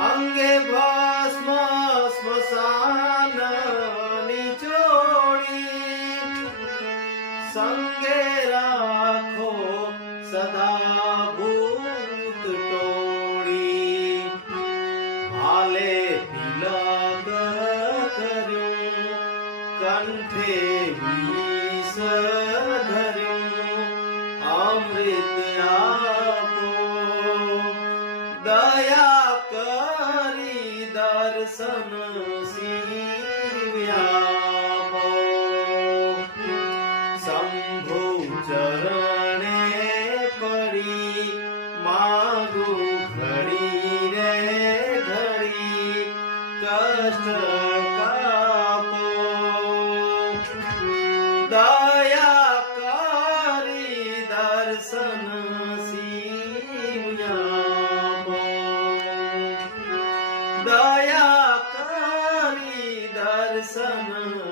અંગે ભસ્મ સ્મશાન નિચોડી સંગે રાખો સદા ભૂત ટોળી ભાલે તિલક કર્યું કંઠે વિષ ધર્યું અમૃત આપો દયા કરી દર્શન શિવ્યાપો શંભુ ચરણે પડી માગુ ઘડી રે ઘડી કષ્ટ કાપો દયા કરી દર્શન શિવ્યાપો દયા કરી દર્શન